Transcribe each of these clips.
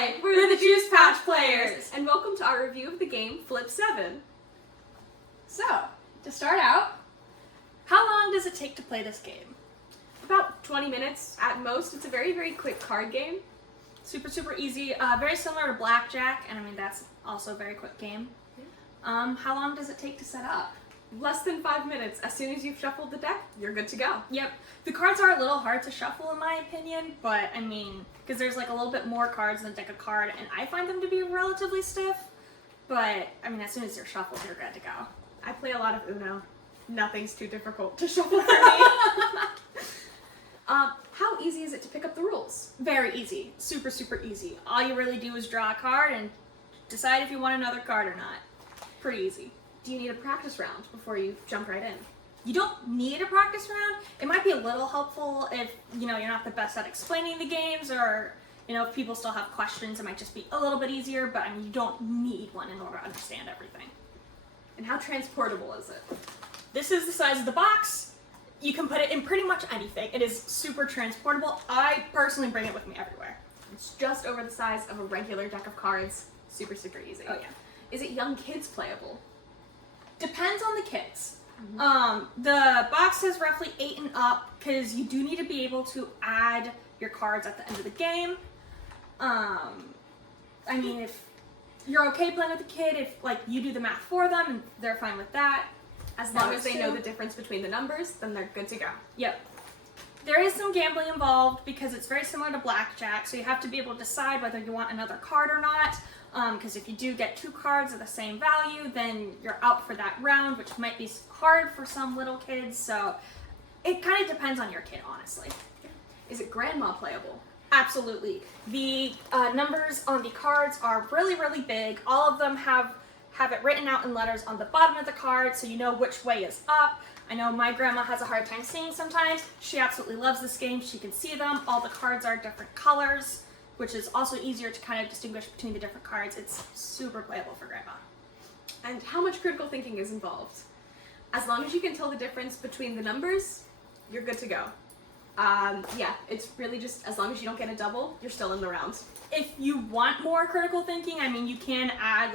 Hi, we're the Juice Pouch Players, and welcome to our review of the game Flip 7. So, to start out, how long does it take to play this game? About 20 minutes at most. It's a very, very quick card game. Super easy. Very similar to Blackjack, and I mean that's also a very quick game. How long does it take to set up? Less than 5 minutes. As soon as you've shuffled the deck, you're good to go. Yep. The cards are a little hard to shuffle in my opinion, but I mean, because there's like a little bit more cards than a deck of card, and I find them to be relatively stiff. But I mean, as soon as you're shuffled, you're good to go. I play a lot of Uno. Nothing's too difficult to shuffle for me. How easy is it to pick up the rules? Very easy. Super easy. All you really do is draw a card and decide if you want another card or not. Pretty easy. Do you need a practice round before you jump right in? You don't need a practice round. It might be a little helpful if, you're not the best at explaining the games, or, if people still have questions, it might just be a little bit easier, but I mean, you don't need one in order to understand everything. And how transportable is it? This is the size of the box. You can put it in pretty much anything. It is super transportable. I personally bring it with me everywhere. It's just over the size of a regular deck of cards. Super easy. Oh yeah. Is it young kids playable? Depends on the kids. The box says roughly 8 and up, because you do need to be able to add your cards at the end of the game. I mean, if you're okay playing with a kid, if you do the math for them and they're fine with that, as long as they know the difference between the numbers, then they're good to go. Yep. There is some gambling involved because it's very similar to Blackjack, so you have to be able to decide whether you want another card or not. Because if you do get 2 cards of the same value, then you're out for that round, which might be hard for some little kids, so it kind of depends on your kid, honestly. Is it grandma playable? Absolutely. The numbers on the cards are really big. All of them have it written out in letters on the bottom of the card, so you know which way is up. I know my grandma has a hard time seeing sometimes. She absolutely loves this game. She can see them. All the cards are different colors, which is also easier to kind of distinguish between the different cards. It's super playable for grandma. And how much critical thinking is involved? As long as you can tell the difference between the numbers, you're good to go. Yeah, it's really just as long as you don't get a double, you're still in the round. If you want more critical thinking, I mean, you can add,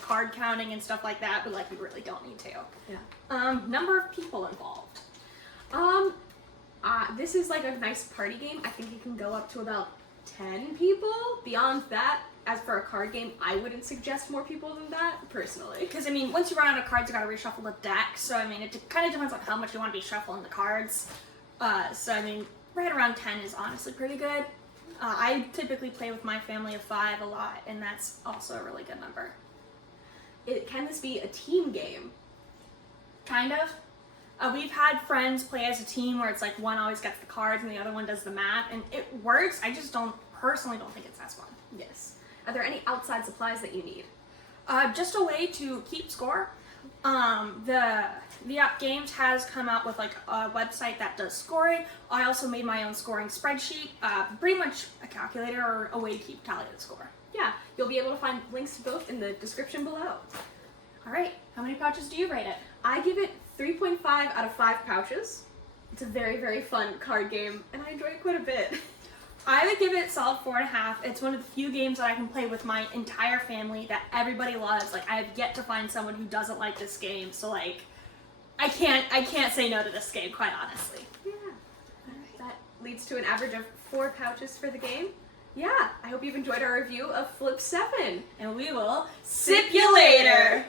card counting and stuff like that, but you really don't need to. Yeah. Number of people involved. This is a nice party game. I think it can go up to about 10 people. Beyond that, as for a card game, I wouldn't suggest more people than that, personally. Because, I mean, once you run out of cards, you gotta reshuffle the deck, so, I mean, it kind of depends on how much you want to be shuffling the cards. So, I mean, right around 10 is honestly pretty good. I typically play with my family of 5 a lot, and that's also a really good number. Can this be a team game? Kind of. We've had friends play as a team where it's one always gets the cards and the other one does the math, and it works. I just personally don't think it's as fun. Yes. Are there any outside supplies that you need? Just a way to keep score. The App Games has come out with a website that does scoring. I also made my own scoring spreadsheet, pretty much a calculator or a way to keep tally of the score. Yeah, you'll be able to find links to both in the description below. All right, how many pouches do you rate it? I give it 3.5 out of 5 pouches. It's a very fun card game, and I enjoy it quite a bit. I would give it a solid 4.5. It's one of the few games that I can play with my entire family that everybody loves. I have yet to find someone who doesn't like this game, so I can't say no to this game, quite honestly. Yeah. That leads to an average of 4 pouches for the game. Yeah, I hope you've enjoyed our review of Flip 7. And we will sip you later!